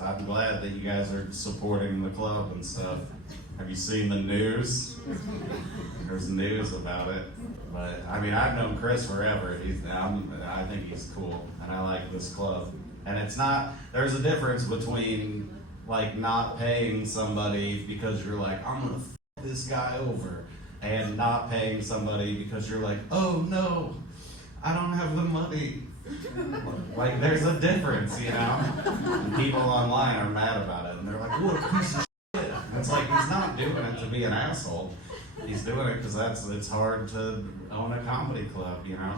I'm glad that you guys are supporting the club and stuff. Have you seen the news? There's news about it. But I mean, I've known Chris forever. I think he's cool, and I like this club. And it's not. There's a difference between like not paying somebody because you're like, I'm gonna f this guy over, and not paying somebody because you're like, oh no, I don't have the money. Like there's a difference, you know. And people online are mad about it, and they're like, what a piece of shit. And it's like he's not doing it to be an asshole. He's doing it because it's hard to own a comedy club, you know.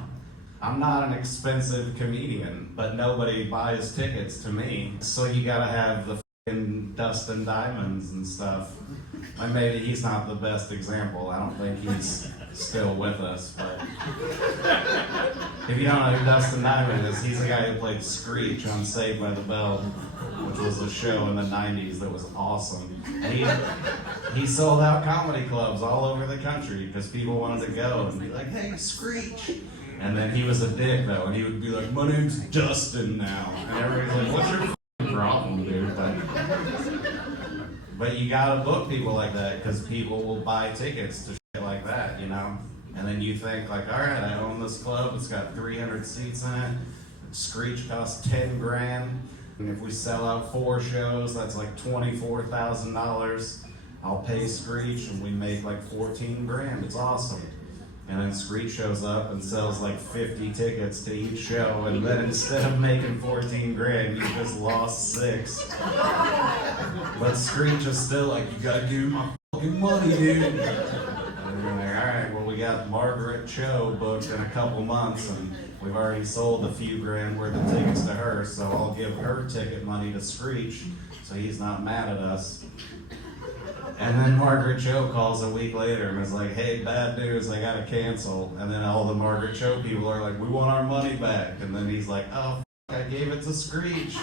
I'm not an expensive comedian, but nobody buys tickets to me. So you gotta have the f***ing dust and diamonds and stuff. And maybe he's not the best example. I don't think he's still with us, but if you don't know who Dustin Diamond is, he's the guy who played Screech on Saved by the Bell, which was a show in the 90s that was awesome. And he sold out comedy clubs all over the country because people wanted to go and be like, hey, Screech. And then he was a dick though, and he would be like, my name's Dustin now. And everybody's like, what's your f***ing problem, dude? But you gotta book people like that because people will buy tickets to shit like that, you know? And then you think like, all right, I own this club, it's got 300 seats in it, Screech costs 10 grand, and if we sell out 4 shows, that's like $24,000. I'll pay Screech and we make like 14 grand, it's awesome. And then Screech shows up and sells like 50 tickets to each show, and then instead of making 14 grand, you just lost 6. But Screech is still like, you gotta give me my fucking money, dude. And you're like, alright, well we got Margaret Cho booked in a couple months, and we've already sold a few grand worth of tickets to her, so I'll give her ticket money to Screech, so he's not mad at us. And then Margaret Cho calls a week later and is like, hey, bad news, I gotta cancel. And then all the Margaret Cho people are like, we want our money back. And then he's like, oh, I gave it to Screech.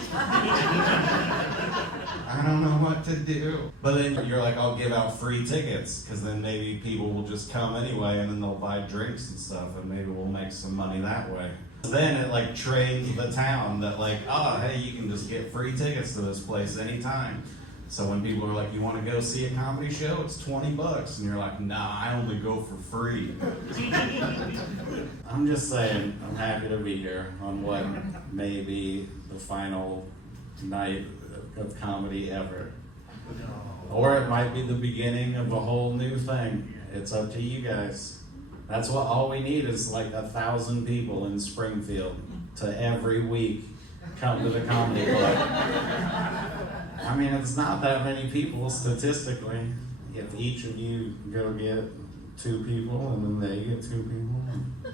I don't know what to do. But then you're like, I'll give out free tickets, because then maybe people will just come anyway, and then they'll buy drinks and stuff, and maybe we'll make some money that way. Then it like trains the town that like, oh, hey, you can just get free tickets to this place anytime. So when people are like, you want to go see a comedy show? It's $20. And you're like, nah, I only go for free. I'm just saying, I'm happy to be here on what may be the final night of comedy ever. Or it might be the beginning of a whole new thing. It's up to you guys. That's what all we need is like 1,000 people in Springfield to every week come to the comedy club. I mean, it's not that many people statistically. If each of you go get 2 people and then they get 2 people.